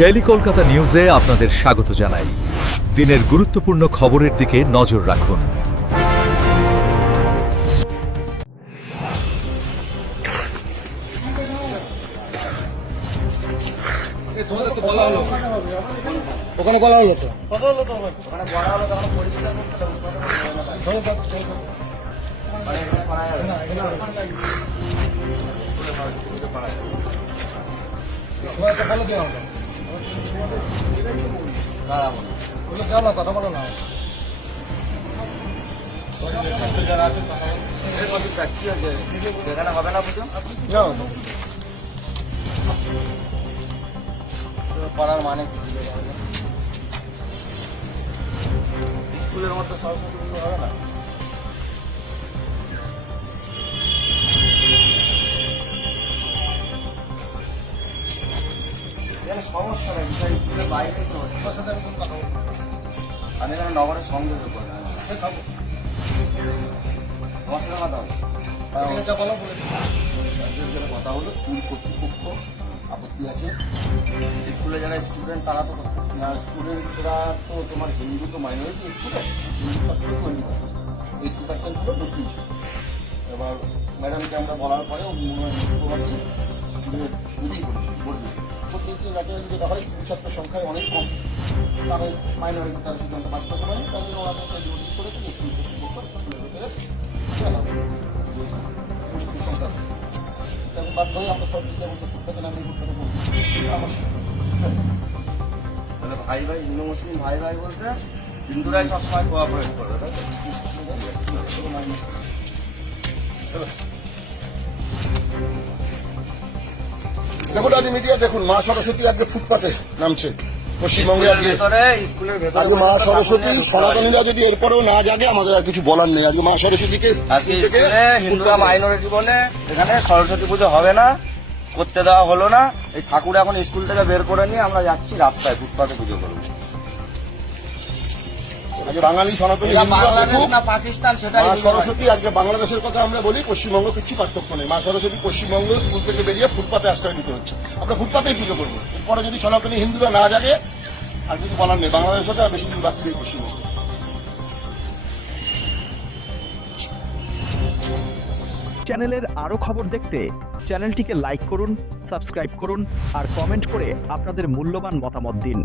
Daily Kolkata নিউজে আপনাদের স্বাগত জানাই। দিনের গুরুত্বপূর্ণ খবরের দিকে নজর রাখুন। ওখানে বলা হলো তো। বলো আমাকে। বলো, যাও না, কথা বলো না। এখানে হবে না পুজো পড়ার মানে? স্কুলের মতো সব হবে না সমস্যা নেই বিষয় স্কুলের বাইরে তো হচ্ছে। সাথে আমি কথা বলব আমি এখানে নগরের করি। এই থাকো। তোমার সাথে কথা হবে বলো কথা হলো স্কুল কর্তৃপক্ষ আপত্তি আছে? স্কুলে যারা স্টুডেন্ট তারা তো স্টুডেন্টরা তো তোমার হিন্দু তো মাইনরিটি স্টুডেন্ট হিন্দু ছাত্র টোয়েন্টি পার্সেন্ট এইটটি পার্সেন্ট হলো মুসলিম এবার ম্যাডামকে আমরা বলার পরে মনে হয় স্কুলের করেছি। প্রত্যেকটি ন্যাচারালি যেটা হয় ছাত্র সংখ্যায় অনেক কম। তারা মাইনরিটি তারা সিদ্ধান্ত বাঁচতে পারে তাই জন্য ওনাদেরকে নোটিশ করেছে সংখ্যা বাধ্য হয়ে আমরা সব দিকে আমাদের ফুটপাতে নামিয়ে ফুটপাতে আমার তাহলে ভাই ভাই হিন্দু মুসলিম ভাই ভাই বলতে হিন্দুরাই সবসময় কোঅপারেট করবে তাই দেখুন আজ মিডিয়া দেখুন মা সরস্বতী আজকে ফুটপাতে নামছে। পশ্চিমবঙ্গে আজকে আজকে মা সরস্বতী সনাতনীরা যদি এরপরেও না জাগে আমাদের আর কিছু বলার নেই। আজকে মা সরস্বতীকে হিন্দুরা মাইনরিটি বলে এখানে সরস্বতী পুজো হবে না করতে দেওয়া হলো না। এই ঠাকুর এখন স্কুল থেকে বের করে নিয়ে আমরা যাচ্ছি রাস্তায় ফুটপাতে পুজো করব। আজকে বাঙালি সনাতনী পাকিস্তান মা সরস্বতী আজকে বাংলাদেশের কথা আমরা বলি পশ্চিমবঙ্গ কিছু পার্থক্য নেই। মা সরস্বতী পশ্চিমবঙ্গ স্কুল থেকে বেরিয়ে ফুটপাতে আশ্রয় দিতে হচ্ছে। আমরা ফুটপাতেই পুজো করব। এরপরে যদি সনাতনী হিন্দুরা না জাগে আর কিছু বলার নেই। বাংলাদেশের সাথে আর বেশি দিন বাকি নেই পশ্চিমবঙ্গ চ্যানেলের আরও খবর দেখতে চ্যানেলটিকে লাইক করুন সাবস্ক্রাইব করুন আর কমেন্ট করে আপনাদের মূল্যবান মতামত দিন।